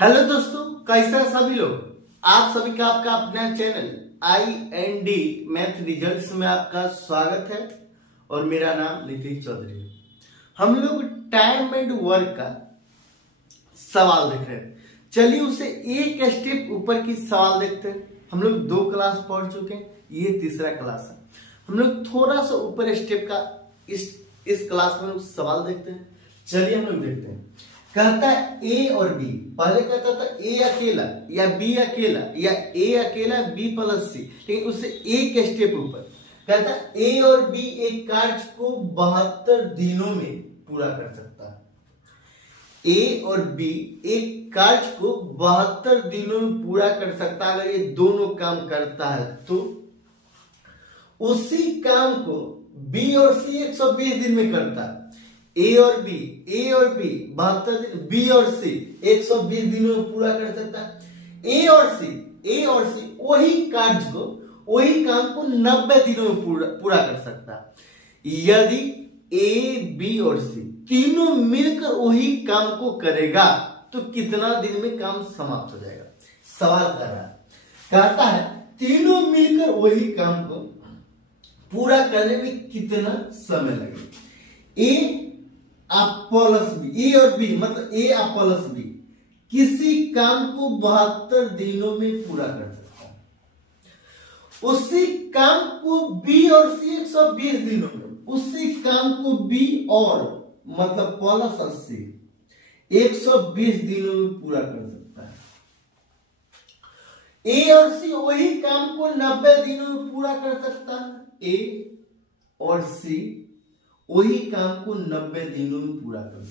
Hello दोस्तों, कैसे हैं सभी लोग। आप सभी का आपका अपना चैनल IND मैथ रिजल्ट्स में आपका स्वागत है और मेरा नाम नीतीश चौधरी है। हम लोग टाइम एंड वर्क का सवाल देख रहे हैं। चलिए उसे एक स्टेप ऊपर की सवाल देखते हैं। हम लोग 2 क्लास पढ़ चुके हैं, ये तीसरा क्लास है। हम लोग थोड़ा सा ऊपर स्टेप का इस क्लास में लोग सवाल देखते हैं। चलिए हम लोग देखते हैं। कहता है ए और बी, पहले कहता था ए अकेला या बी अकेला या ए अकेला बी प्लस सी, लेकिन उससे एक स्टेप ऊपर कहता है ए और बी एक कार्य को 72 दिनों में पूरा कर सकता है। ए और बी एक कार्य को 72 दिनों में पूरा कर सकता है। अगर ये दोनों काम करता है तो उसी काम को बी और सी 120 दिन में करता है। ए और बी 72 दिन, बी और सी 120 दिनों में पूरा कर सकता है। ए और सी वही कार्य को, वही काम को 90 दिनों में पूरा कर सकता है। यदि ए बी और सी तीनों मिलकर वही काम को करेगा तो कितना दिन में काम समाप्त हो जाएगा। सवाल कर रहा है, कहता है तीनों मिलकर वही काम को पूरा करने में कितना समय लगेगा। ए प्लस बी, ए और बी मतलब ए प्लस बी किसी काम को 72 दिनों में पूरा कर सकता है। उसी काम को बी और सी 120 दिनों में, उसी काम को बी और मतलब प्लस 80 120 दिनों में पूरा कर सकता है। ए और सी वही काम को 90 दिनों में पूरा कर सकता है। ए और सी वही काम को 90 दिनों में पूरा कर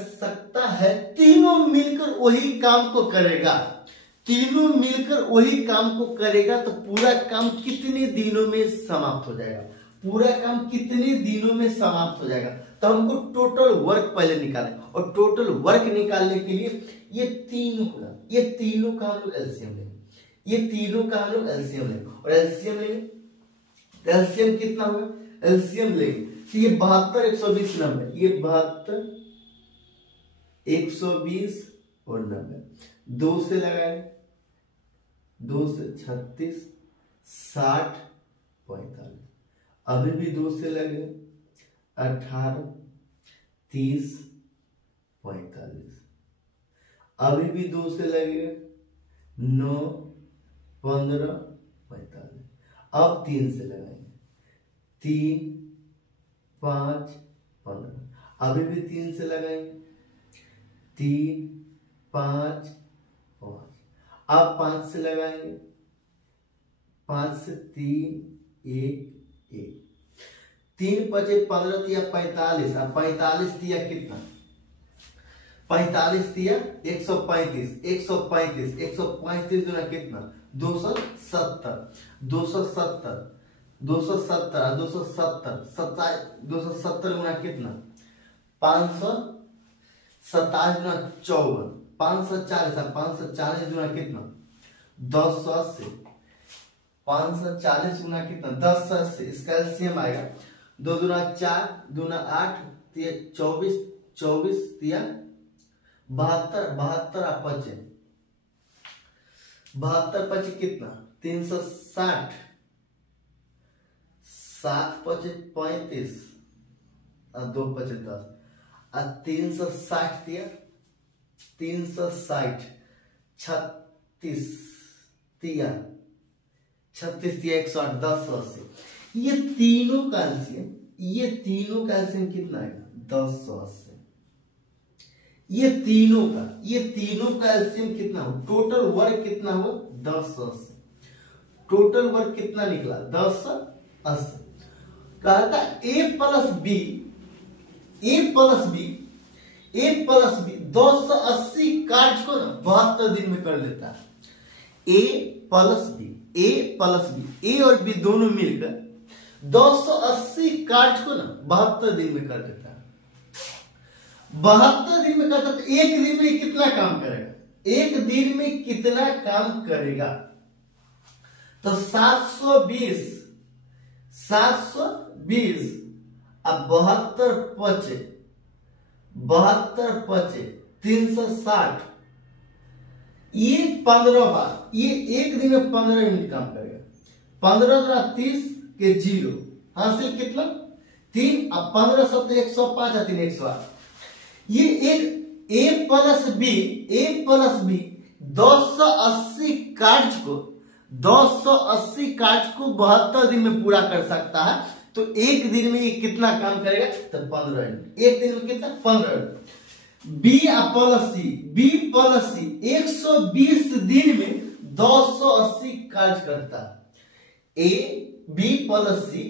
सकता है। तीनों मिलकर वही काम को करेगा। तीनों मिलकर वही काम को करेगा तो पूरा काम कितने दिनों में समाप्त हो जाएगा। पूरा काम कितने दिनों में समाप्त हो जाएगा। तो हमको टोटल वर्क पहले निकालें, और टोटल वर्क निकालने के लिए ये तीनों का हम लोग एलसीएम लेंगे। और एलसीएम कितना होगा, एलसीएम लेंगे तो ये 72 120 90, ये 72 120 और 90, 2 से लगाएंगे, 2 से 36 60 45, अभी भी 2 से लगे 18 30 45, अभी भी 2 से लगे 9 15 45, अब 3 से लगाएंगे 3 5 15, अभी भी 3 से लगाएंगे 3 5 5, अब 5 से लगाएंगे 5 से 3 1 1, 3 5 15 दिया 45, अब 45 दिया कितना, 45 दिया 135 गुना कितना 270 गुना कितना 527 गुना 54 540 गुना कितना 1080, 540 गुना कितना 1080, इसका एलसीएम आएगा 2 दूना 4 दूना 8 24 24 दिया 72 25 कितना 360, 7 5 35 और 2 5 10, और 360 दिया 360 36 दिया 108 1080, ये तीनों कैल्शियम कितना आएगा 1080। ये तीनों का एलसीएम कितना हो, टोटल वर्क कितना हो 1080। टोटल वर्क कितना निकला 1080। कहता ए प्लस बी 280 कार्य को ना 72 दिन में कर लेता है। ए प्लस बी ए और बी दोनों मिलकर 280 कार्य को ना 72 दिन में कर देता है। 72 दिन में करता तो एक दिन में कितना काम करेगा, एक दिन में कितना काम करेगा तो 720 अब 72 5 72 पचे 360, ये 15 बार, ये एक दिन में 15 यूनिट काम करेगा। 15 गुना 30 के 0, हासिल कितना 3, अब 15 सत्तर 105 है, 3 108। ये एक A प्लस बी 280 कार्य को 72 दिन में पूरा कर सकता है। तो एक दिन में ये कितना काम करेगा, तो 15 यूनिट। एक दिन में कितना 15 यूनिट। बी प्लस सी 120 दिन में 280 कार्य करता है। बी प्लस सी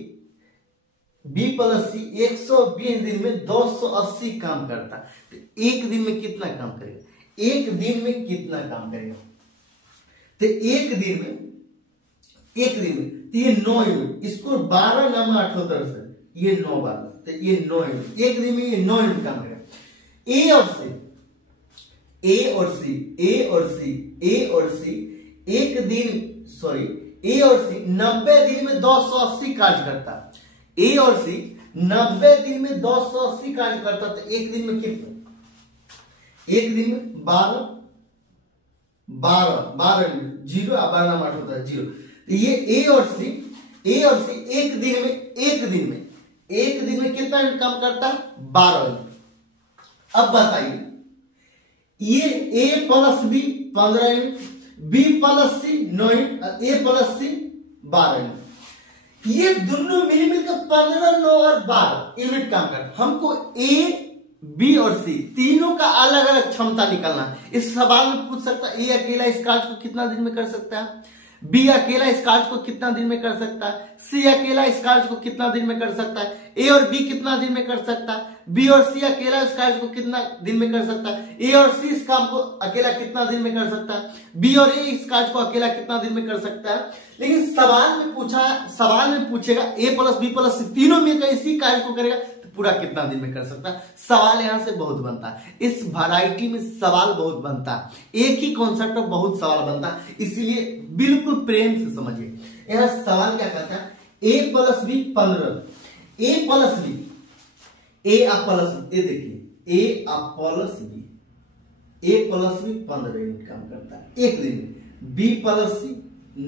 120 दिन में 280 काम करता है। तो एक दिन में कितना काम करेगा, एक दिन में कितना काम करेगा, तो एक दिन में तो ये 9 यूनिट, इसको 12 नाम 78 से ये 9 बार, तो ये 9 यूनिट, एक दिन में ये 9 यूनिट काम करेगा। ए और सी एक दिन, सॉरी, ए और सी 90 दिन में 280 कार्य करता है। ए और सी 90 दिन में 280 कार्य करता, तो एक दिन में कितना, एक दिन में 12 जीरो, 12 8 होता है 0। तो ये ए और सी एक दिन में कितना यूनिट काम करता है, 12 यूनिट। अब बताइए, ये a plus b 15 unit, b plus c 9 unit, a plus c 12 unit. ये दोनों मिलकर 15, 9 और 12 यूनिट काम करता। हमको ए, बी और सी तीनों का अलग अलग क्षमता निकालना है। इस सवाल में पूछ सकता है, ए अकेला इस कार्य को कितना दिन में कर सकता है, बी अकेला इस कार्य को कितना दिन में कर सकता है, सी अकेला इस कार्य को कितना दिन में कर सकता है, ए और बी कितना दिन में कर सकता है, बी और सी अकेला इस कार्य को कितना दिन में कर सकता है, ए और सी इस काम को अकेला कितना दिन में कर सकता है, बी और ए इस कार्य को अकेला कितना दिन में कर सकता है। लेकिन सवाल में पूछेगा ए प्लस बी प्लस सी तीनों मिलकर इसी कार्य को करेगा, तो पूरा कितना दिन में कर सकता है। सवाल यहां से बहुत बनता है, इस वैरायटी में सवाल बहुत बनता है, एक ही कॉन्सेप्ट में बहुत सवाल बनता है, इसीलिए बिल्कुल प्रेम से समझिए। यहां सवाल क्या कहता है, ए प्लस बी 15, ए प्लस बी, ए प्लस बी, देखिए ए प्लस बी 15 यूनिट काम करता है एक दिन में, बी प्लस सी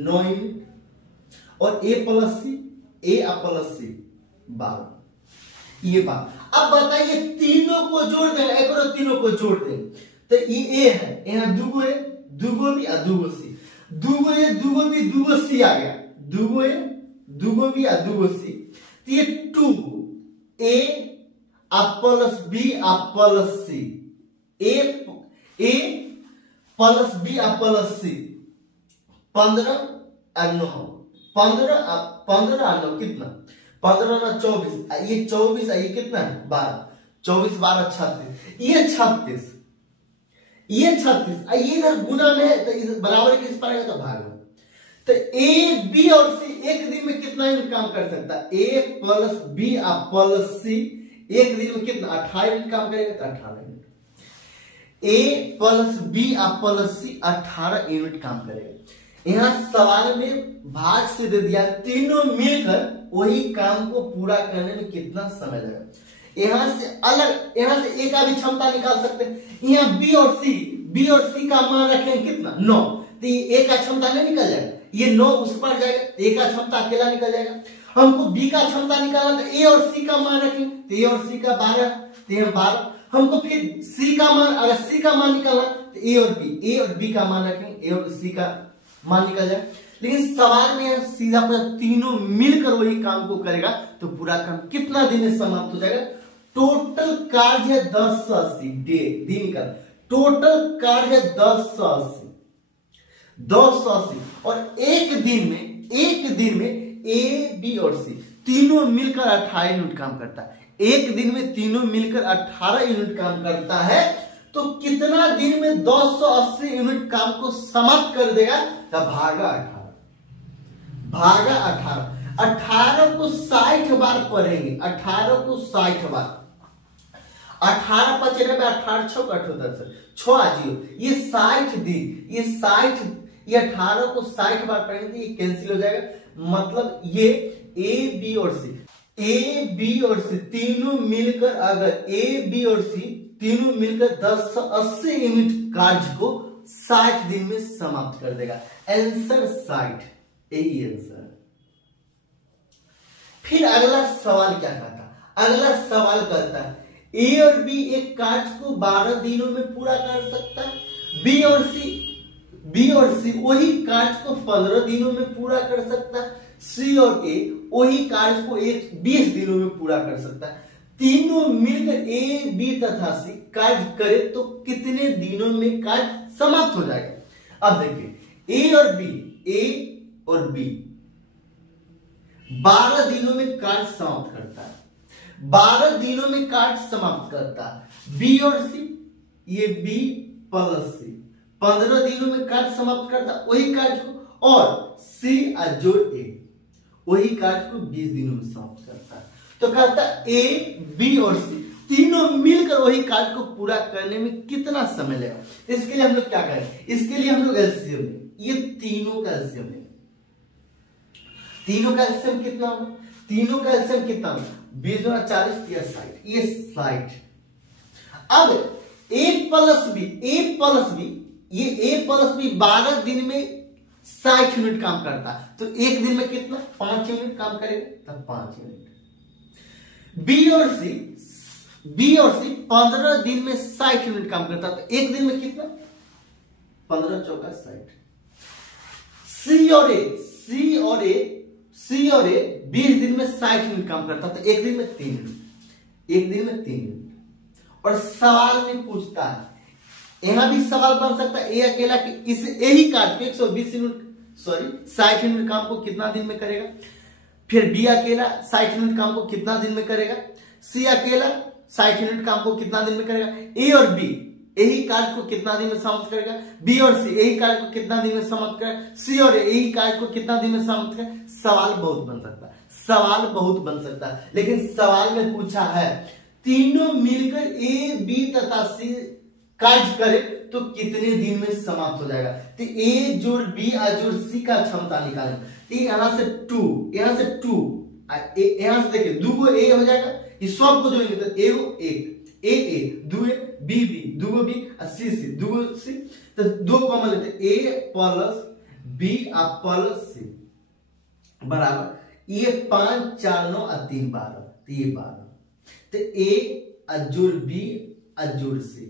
9 यूनिट और ए प्लस सी 12। ये बात। अब बताइए तीनों को जोड़ दें, एक और तीनों को जोड़ दें, तो ये ए है, यहाँ दूगो ए, दूगो बी और दूगो सी, दूगो ए, दूगो बी, दूगो सी आ गया, दूगो ए, दूगो बी और दूगो सी। तो ये 2 ए प्लस बी प्लस सी, ए प्लस बी प्लस सी, 15 और 9, 15 और 9 कितना, 15 ना 24, ये 24, ये कितना है 12, 24 12 36, ये 36, ये इधर गुना में है, तो इस बराबर के इस पाएगा तो भाग। तो ए बी और सी एक दिन में कितना यूनिट काम कर सकता है, ए प्लस बी प्लस सी एक दिन में कितना 18 यूनिट काम करेगा, तो 18 unit. A plus B plus C 18 unit काम करेगा। यहां सवाल में भाग से दे दिया, तीनों मिलकर वही काम को पूरा करने में कितना समय लगेगा। यहां से ए का भी क्षमता निकाल सकते हैं। यहाँ बी और सी का मान रखेंगे कितना 9, तो ए का क्षमता नहीं निकल जाएगा, ये 9 उस पर जाएगा, ए का क्षमता अकेला निकल जाएगा। हमको बी का क्षमता निकालना, तो ए और सी का मान रखेंगे, तो ए और सी का 12, तो यहाँ 12। हमको फिर सी का मान, अगर सी का मान निकालना तो ए और बी का मान रखेंगे, ए और सी का मान निकल जाए। लेकिन सवाल में सीधा तीनों मिलकर वही काम को करेगा, तो पूरा काम कितना दिन में समाप्त हो जाएगा। टोटल कार्य है 10 से 80 दिन का, टोटल कार्य है 10 से 80 और एक दिन में ए बी और सी तीनों मिलकर 18 यूनिट काम करता है। एक दिन में तीनों मिलकर 18 यूनिट काम करता है, तो कितना दिन में 280 यूनिट काम को समाप्त कर देगा, तब भागा 18 को 60 बार पढ़ेंगे, 18 को 60 बार, 18 पचने में 18 6 78 6 जीरो, ये 60 दिन, ये 18 को 60 बार पढ़ेंगे, ये कैंसिल हो जाएगा। मतलब ये ए बी और सी तीनों मिलकर, अगर ए बी और सी तीनों मिलकर 1080 यूनिट कार्य को 60 दिन में समाप्त कर देगा। आंसर 60, यही आंसर। फिर अगला सवाल क्या कहता, अगला सवाल कहता है ए और बी एक कार्य को 12 दिनों में पूरा कर सकता है, बी और सी वही कार्य को 15 दिनों में पूरा कर सकता है, सी और ए वही कार्य को 20 दिनों में पूरा कर सकता है। तीनों मिलकर ए बी तथा सी कार्य करे तो कितने दिनों में कार्य समाप्त हो जाएगा। अब देखिए ए और बी 12 दिनों में कार्य समाप्त करता है, 12 दिनों में कार्य समाप्त करता है। बी और सी, ये बी प्लस सी 15 दिनों में कार्य समाप्त करता है वही कार्य को, और सी जोड़ ए वही कार्य को 20 दिनों में समाप्त करता है। तो कहता है ए बी और सी तीनों मिलकर वही कार्य को पूरा करने में कितना समय लगेगा। इसके लिए हम लोग क्या करें, इसके लिए हम लोग एलसीएम लें, ये तीनों का एलसीएम लें। तीनों का एलसीएम कितना होगा, तीनों का एलसीएम कितना होगा, 20 और 40 या 60, ये 60। अब ए प्लस बी ये ए प्लस बी 12 दिन में 60 यूनिट काम करता है, तो एक दिन में कितना 5 यूनिट काम करेगा, तब 5 यूनिट। बी और सी 15 दिन में 60 यूनिट काम करता है, तो एक दिन में कितना 15 चौका 60। सी और ए 20 दिन में 60 यूनिट काम करता है, तो एक दिन में 3 यूनिट। और सवाल में पूछता है, यहां भी सवाल बन सकता है ए अकेला कि इस यही कार्य को 120 यूनिट 60 यूनिट काम को कितना दिन में करेगा। फिर बी अकेला 60 यूनिट काम को कितना दिन में करेगा, सी अकेला 60 यूनिट काम को कितना दिन में करेगा, ए और बी यही कार्य को कितना दिन में समाप्त करेगा, बी और सी यही कार्य को कितना दिन में समाप्त करेगा, सी और ए यही कार्य को कितना दिन में समाप्त करेगा। सवाल बहुत बन सकता है, लेकिन सवाल में पूछा है तीनों मिलकर ए बी तथा सी कार्य करे तो कितने दिन में समाप्त हो जाएगा। तो ए जोड़ बी जोड़ सी का क्षमता निकालें। यहां से 2 यहां से देखिए 2 ए हो जाएगा, इस सब को जोड़ेंगे तो ए दो बी दो बी सी दो सी, तो 2 कॉमन लेते ए प्लस बी प्लस सी बराबर ये 5 4 9 3 12, तो ये 12, तो ए जोड़ बी जोड़ सी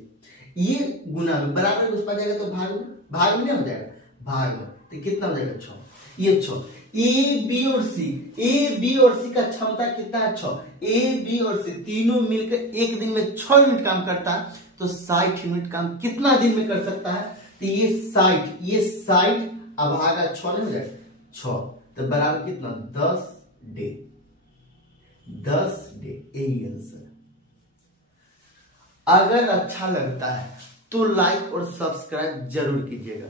ये गुना में बराबर उस पर जाएगा तो भाग में हो जाएगा, भाग में तो कितना हो जाएगा 6, ये 6। ए बी और सी का क्षमता कितना है 6, ए बी और सी तीनों मिलकर एक दिन में 6 यूनिट काम करता है, तो 60 यूनिट काम कितना दिन में कर सकता है। तो ये 60 अब भागा 6 नहीं हो जाएगा 6, तो बराबर कितना 10 डे, यही आंसर। अगर अच्छा लगता है तो लाइक और सब्सक्राइब जरूर कीजिएगा।